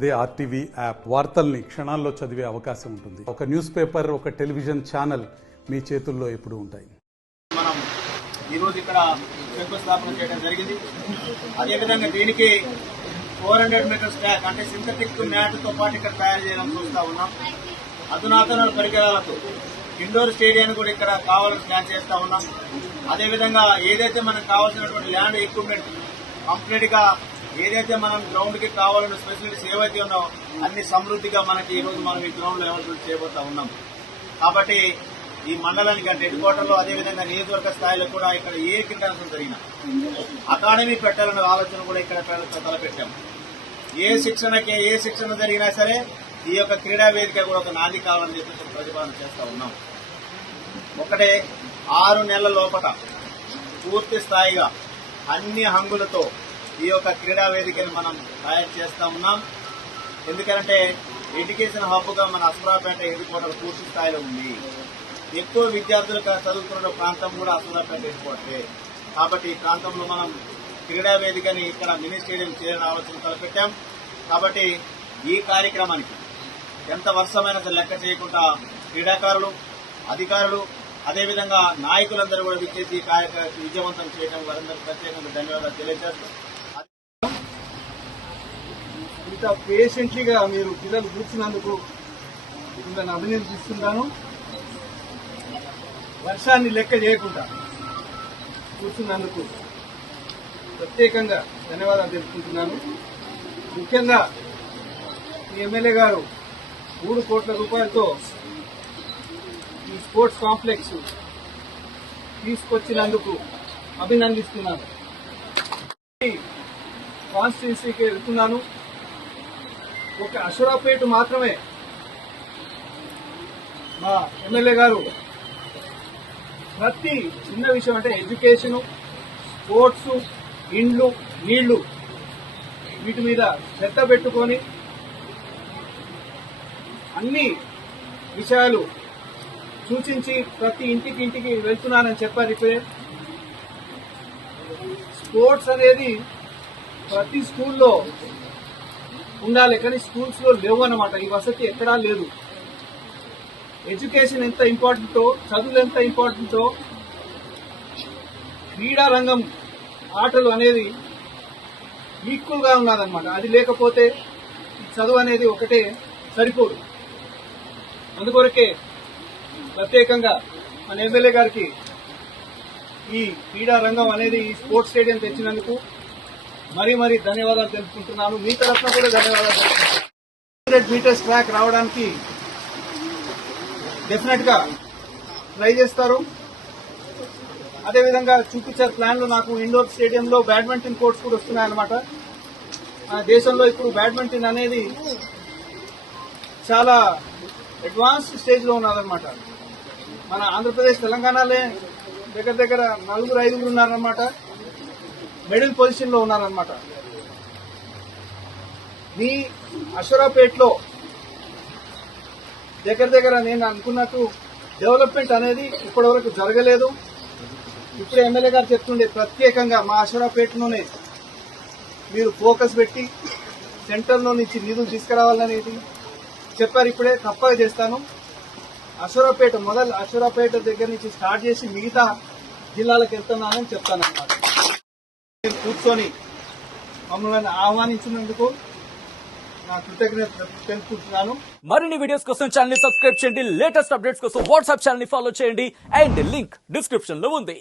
అదే RTV app వార్తల్ని క్షణాల్లో చదివే అవకాశం ఉంటుంది. ఒక న్యూస్ పేపర్, ఒక టెలివిజన్ ఛానల్ మీ చేతుల్లో ఎప్పుడూ ఉంటాయి. మనం ఈరోజు ఇక్కడ శంకుస్థాపన చేయడం జరిగింది. అదేవిధంగా దీనికి 400 మీటర్స్ ట్రాక్ అంటే సింథటిక్ మ్యాట్తో పాటు ఇక్కడ తయారు చేయడం చూస్తూ ఉన్నాం. అధునాతన పరికరాలతో ఇండోర్ స్టేడియాన్ని కూడా ఇక్కడ కావాలని ప్లాన్ చేస్తూ ఉన్నాం. అదేవిధంగా ఏదైతే మనకు కావాల్సినటువంటి ల్యాండ్ ఎక్విప్మెంట్ కంప్లీట్ గా ఏదైతే మనం గ్రౌండ్ కి కావాలన్న ఫెసిలిటీస్ ఏవైతే ఉన్నాయో అన్ని సమృద్ధిగా మనకి ఈ రోజు మనం ఈ గ్రౌండ్ లో అవైలబుల్ చేయబోతా ఉన్నాం. కాబట్టి ఈ మండలానికి అంటే హెడ్ క్వార్టర్ లో అదేవిధంగా నియోజకవర్గ స్థాయిలో కూడా ఇక్కడ ఏ క్రీడాంశం జరిగినా అకాడమీ పెట్టాలన్న ఆలోచన కూడా ఇక్కడ తలపెట్టాం. ఏ శిక్షణ జరిగినా సరే ఈ యొక్క క్రీడా వేదిక కూడా ఒక నాంది కావాలని చెప్పి ప్రతిపాదన చేస్తా ఉన్నాం. ఒకటే 6 నెలల లోపల పూర్తి స్థాయిగా అన్ని హంగులతో ఈ యొక్క క్రీడా వేదికను మనం తయారు చేస్తా ఉన్నాం. ఎందుకంటే ఎడ్యుకేషన్ హబ్ గా మన అసురాపేట హెడ్ క్వార్టర్ పూర్తి స్థాయిలో ఉంది. ఎక్కువ విద్యార్థులు చదువుతున్న ప్రాంతం కూడా అసురాపేట హెడ్ క్వార్టరే. కాబట్టి ఈ ప్రాంతంలో మనం క్రీడా వేదికని ఇక్కడ మినీ స్టేడియం చేయాలని ఆలోచన తలపెట్టాం. కాబట్టి ఈ కార్యక్రమానికి ఎంత వర్షమైనా లెక్క చేయకుండా క్రీడాకారులు, అధికారులు, అదేవిధంగా నాయకులందరూ కూడా విచ్చేసి ఈ కార్యక్రమం విజయవంతం చేయడం వారందరూ ప్రత్యేకంగా ధన్యవాదాలు తెలియజేస్తూ ఇంత పేషెంట్లీగా మీరు పిల్లలు కూర్చున్నందుకు మిమ్మల్ని అభినందిస్తున్నాను. వర్షాన్ని లెక్క చేయకుండా కూర్చున్నందుకు ప్రత్యేకంగా ధన్యవాదాలు తెలుపుకుంటున్నాను. ముఖ్యంగా ఈ ఎమ్మెల్యే గారు 3 కోట్ల రూపాయలతో ఈ స్పోర్ట్స్ కాంప్లెక్స్ తీసుకొచ్చినందుకు అభినందిస్తున్నాను. కాన్స్టిట్యున్సీకి వెళ్తున్నాను. ఒక అసురాపేట మాత్రమే మా ఎమ్మెల్యే గారు ప్రతి చిన్న విషయం అంటే ఎడ్యుకేషను, స్పోర్ట్స్, ఇండ్లు, నీళ్లు వీటి మీద శ్రద్ధ పెట్టుకొని అన్ని విషయాలు సూచించి ప్రతి ఇంటికి వెళ్తున్నానని చెప్పారు. ఇప్పుడే స్పోర్ట్స్ అనేది ప్రతి స్కూల్లో ఉండాలి, కానీ స్కూల్స్ లో లేవు అన్నమాట. ఈ వసతి ఎక్కడా లేదు. ఎడ్యుకేషన్ ఎంత ఇంపార్టెంటో, చదువులు ఎంత ఇంపార్టెంటో, క్రీడా రంగం ఆటలు అనేది ఈక్వల్ గా ఉన్నదన్నమాట. అది లేకపోతే చదువు అనేది ఒకటే సరిపోదు. అందుకొరకే ప్రత్యేకంగా మన ఎమ్మెల్యే గారికి ఈ క్రీడా రంగం అనేది ఈ స్పోర్ట్స్ స్టేడియం తెచ్చినందుకు మరీ ధన్యవాదాలు తెలుపుకుంటున్నాను. మీ తరఫున కూడా ధన్యవాదాలు తెలుపుకుంటున్నాను. 100 మీటర్స్ ట్రాక్ రావడానికి డెఫినెట్ గా ట్రై చేస్తారు. అదేవిధంగా చూపించారు ప్లాన్ లో నాకు ఇండోర్ స్టేడియంలో బ్యాడ్మింటన్ కోర్ట్స్ కూడా వస్తున్నాయన్నమాట. దేశంలో ఇప్పుడు బ్యాడ్మింటన్ అనేది చాలా అడ్వాన్స్డ్ స్టేజ్ లో ఉన్నదన్నమాట. మన ఆంధ్రప్రదేశ్, తెలంగాణలో దగ్గర 4-5 ఉన్నారన్నమాట. మిడిల్ పొజిషన్ లో ఉన్నారన్నమాట. మీ అషరాపేటలో దగ్గర నేను అనుకున్నట్టు డెవలప్మెంట్ అనేది ఇప్పటివరకు జరగలేదు. ఇప్పుడు ఎమ్మెల్యే గారు చెప్తుండే ప్రత్యేకంగా మా అషరాపేటలోనే మీరు ఫోకస్ పెట్టి సెంటర్లో నుంచి నిధులు తీసుకురావాలనేది చెప్పారు. ఇప్పుడే తప్పగా చేస్తాను. అషరాపేట దగ్గర నుంచి స్టార్ట్ చేసి మిగతా జిల్లాలకు వెళ్తున్నానని చెప్తానన్నమాట. కూర్చొని మమ్మల్ని ఆహ్వానించినందుకు నా కృతజ్ఞత తెలుపుకుంటున్నాను. మరిన్ని వీడియోస్ కోసం ఛానల్ ని సబ్స్క్రైబ్ చేయండి. లేటెస్ట్ అప్డేట్స్ కోసం వాట్సాప్ ఛానల్ ని ఫాలో చేయండి. అండ్ లింక్ డిస్క్రిప్షన్ లో ఉంది.